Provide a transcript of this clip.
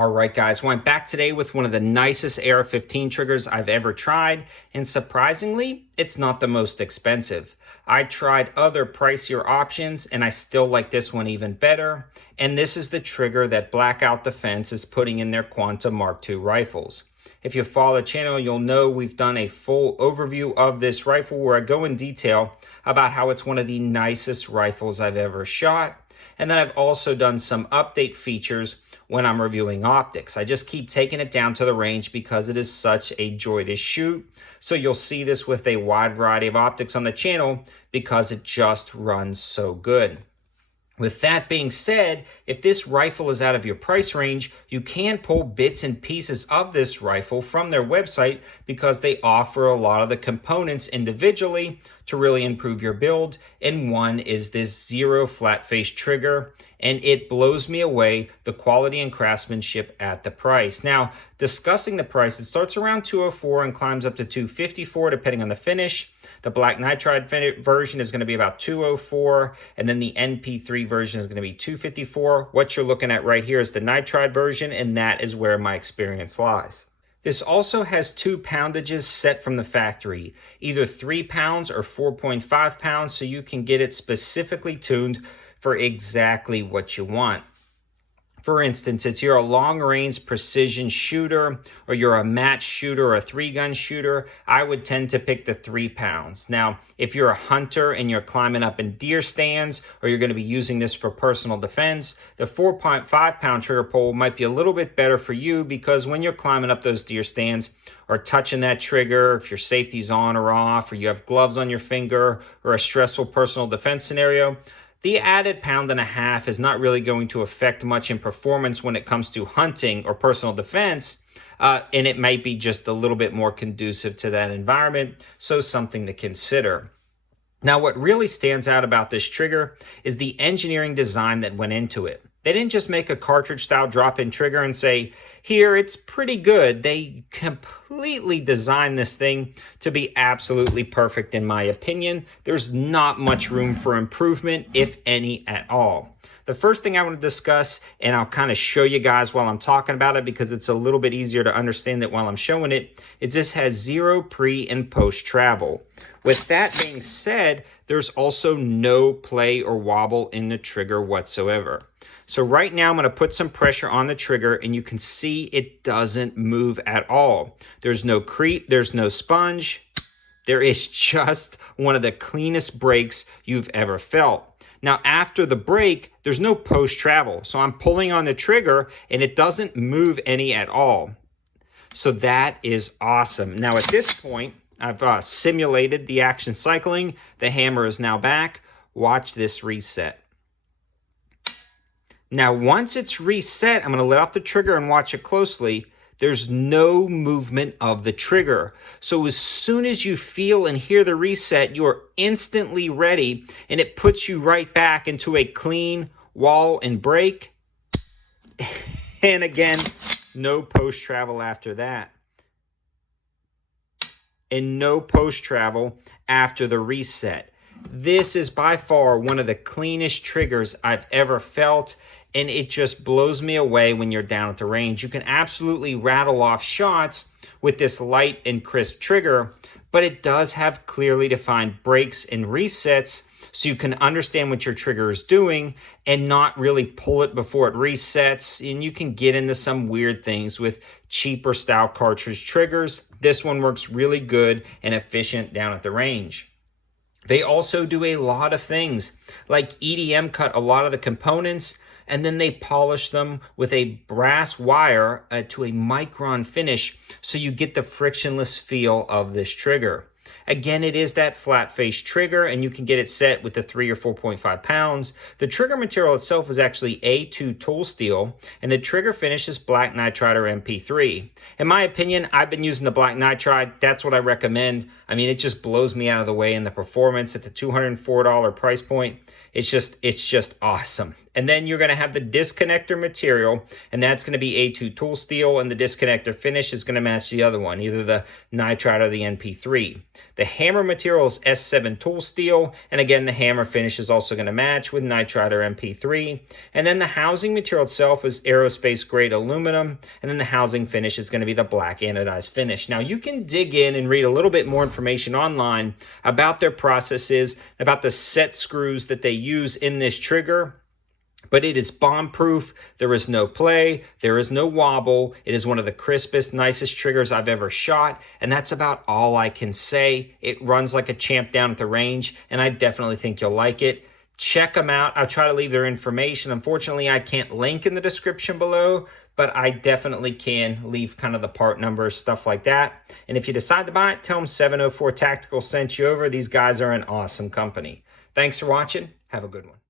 All right, guys, well, I'm back today with one of the nicest AR-15 triggers I've ever tried, and surprisingly, it's not the most expensive. I tried other pricier options, and I still like this one even better, and this is the trigger that Blackout Defense is putting in their Quantum Mark II rifles. If you follow the channel, you'll know we've done a full overview of this rifle where I go in detail about how it's one of the nicest rifles I've ever shot, and then I've also done some update features when I'm reviewing optics. I just keep taking it down to the range because it is such a joy to shoot. So you'll see this with a wide variety of optics on the channel because it just runs so good. With that being said, if this rifle is out of your price range, you can pull bits and pieces of this rifle from their website because they offer a lot of the components individually to really improve your build. And one is this zero flat face trigger, and it blows me away, the quality and craftsmanship at the price. Now, discussing the price, it starts around $204 and climbs up to $254 depending on the finish. The black nitride version is going to be about $204, and then the NP3 version is going to be $254. What you're looking at right here is the nitride version, and that is where my experience lies. This also has 2 poundages set from the factory, either 3 pounds or 4.5 pounds, so you can get it specifically tuned for exactly what you want. For instance, if you're a long-range precision shooter, or you're a match shooter or a 3-gun shooter, I would tend to pick the 3 pounds. Now, if you're a hunter and you're climbing up in deer stands, or you're going to be using this for personal defense, the 4.5 pound trigger pull might be a little bit better for you because when you're climbing up those deer stands or touching that trigger, if your safety's on or off, or you have gloves on your finger, or a stressful personal defense scenario, the added 1.5 pounds is not really going to affect much in performance when it comes to hunting or personal defense, and it might be just a little bit more conducive to that environment, so something to consider. Now, what really stands out about this trigger is the engineering design that went into it. They didn't just make a cartridge-style drop-in trigger and say, here, it's pretty good. They completely designed this thing to be absolutely perfect, in my opinion. There's not much room for improvement, if any at all. The first thing I want to discuss, and I'll kind of show you guys while I'm talking about it because it's a little bit easier to understand it while I'm showing it, is this has 0 pre and post travel. With that being said, there's also no play or wobble in the trigger whatsoever. So right now I'm going to put some pressure on the trigger and you can see it doesn't move at all. There's no creep, there's no sponge. There is just one of the cleanest breaks you've ever felt. Now after the break, there's no post travel. So I'm pulling on the trigger and it doesn't move any at all. So that is awesome. Now at this point, I've simulated the action cycling. The hammer is now back. Watch this reset. Now, once it's reset, I'm going to let off the trigger and watch it closely. There's no movement of the trigger. So as soon as you feel and hear the reset, you are instantly ready, and it puts you right back into a clean wall and break. And again, no post travel after that. And no post travel after the reset. This is by far one of the cleanest triggers I've ever felt, and it just blows me away when you're down at the range. You can absolutely rattle off shots with this light and crisp trigger, but it does have clearly defined breaks and resets so you can understand what your trigger is doing and not really pull it before it resets. And you can get into some weird things with cheaper style cartridge triggers. This one works really good and efficient down at the range. They also do a lot of things like EDM cut a lot of the components, and then they polish them with a brass wire to a micron finish so you get the frictionless feel of this trigger. Again, it is that flat face trigger, and you can get it set with the 3 or 4.5 pounds. The trigger material itself is actually A2 tool steel, and the trigger finish is black nitride or MP3. In my opinion, I've been using the black nitride. That's what I recommend. I mean, it just blows me out of the way in the performance at the $204 price point. It's just awesome. And then you're going to have the disconnector material, and that's going to be A2 tool steel, and the disconnector finish is going to match the other one, either the nitride or the NP3. The hammer material is S7 tool steel, and again, the hammer finish is also going to match with nitride or NP3. And then the housing material itself is aerospace grade aluminum, and then the housing finish is going to be the black anodized finish. Now, you can dig in and read a little bit more information online about their processes, about the set screws that they use in this trigger. But it is bomb-proof. There is no play. There is no wobble. It is one of the crispest, nicest triggers I've ever shot. And that's about all I can say. It runs like a champ down at the range, and I definitely think you'll like it. Check them out. I'll try to leave their information. Unfortunately, I can't link in the description below, but I definitely can leave kind of the part numbers, stuff like that. And if you decide to buy it, tell them 704 Tactical sent you over. These guys are an awesome company. Thanks for watching. Have a good one.